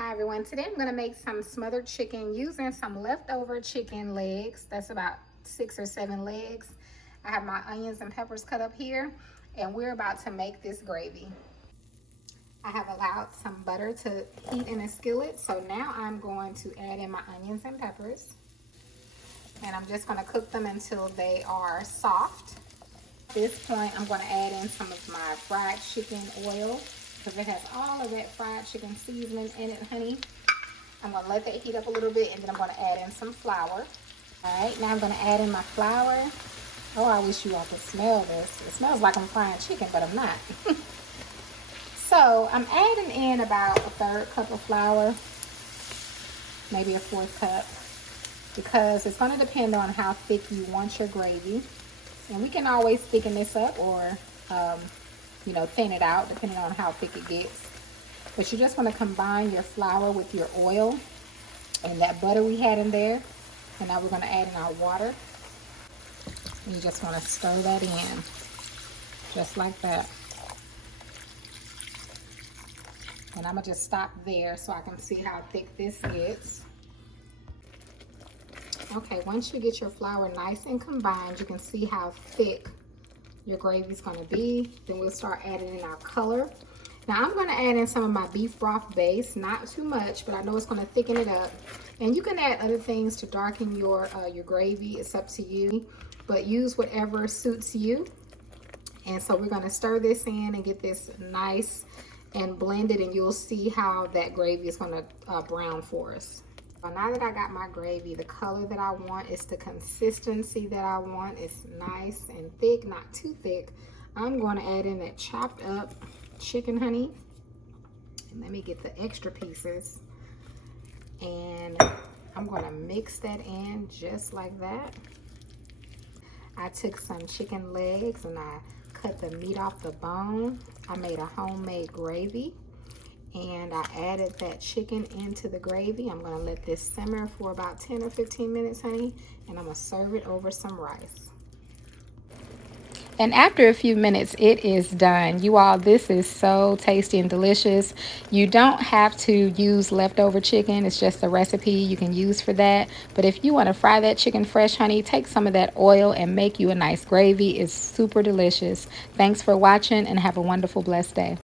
Hi everyone, today I'm gonna make some smothered chicken using some leftover chicken legs. That's about 6 or 7 legs. I have my onions and peppers cut up here, and we're about to make this gravy. I have allowed some butter to heat in a skillet, so now I'm going to add in my onions and peppers. And I'm just gonna cook them until they are soft. At this point, I'm gonna add in some of my fried chicken oil, because it has all of that fried chicken seasoning in it, honey. I'm gonna let that heat up a little bit, and then I'm gonna add in some flour. All right, now I'm gonna add in my flour. Oh, I wish you all could smell this. It smells like I'm frying chicken, but I'm not. So I'm adding in about a 1/3 cup of flour, maybe a 1/4 cup, because it's gonna depend on how thick you want your gravy. And we can always thicken this up or, thin it out depending on how thick it gets. But you just want to combine your flour with your oil and that butter we had in there. And now we're going to add in our water. And you just want to stir that in, just like that. And I'm going to just stop there so I can see how thick this gets. Okay, once you get your flour nice and combined, you can see how thick your gravy is going to be. Then we'll start adding in our color. Now I'm going to add in some of my beef broth base, not too much, but I know it's going to thicken it up. And you can add other things to darken your gravy. It's up to you, but use whatever suits you. And so we're going to stir this in and get this nice and blended, and you'll see how that gravy is going to brown for us. Well, now that I got my gravy, the color that I want is the consistency that I want. It's nice and thick, not too thick. I'm going to add in that chopped up chicken, honey. And let me get the extra pieces. And I'm going to mix that in just like that. I took some chicken legs and I cut the meat off the bone. I made a homemade gravy. And I added that chicken into the gravy. I'm gonna let this simmer for about 10 or 15 minutes, honey, and I'm gonna serve it over some rice. And after a few minutes, it is done. You all, this is so tasty and delicious. You don't have to use leftover chicken. It's just a recipe you can use for that. But if you want to fry that chicken fresh, honey, take some of that oil and make you a nice gravy. It's super delicious. Thanks for watching and have a wonderful, blessed day.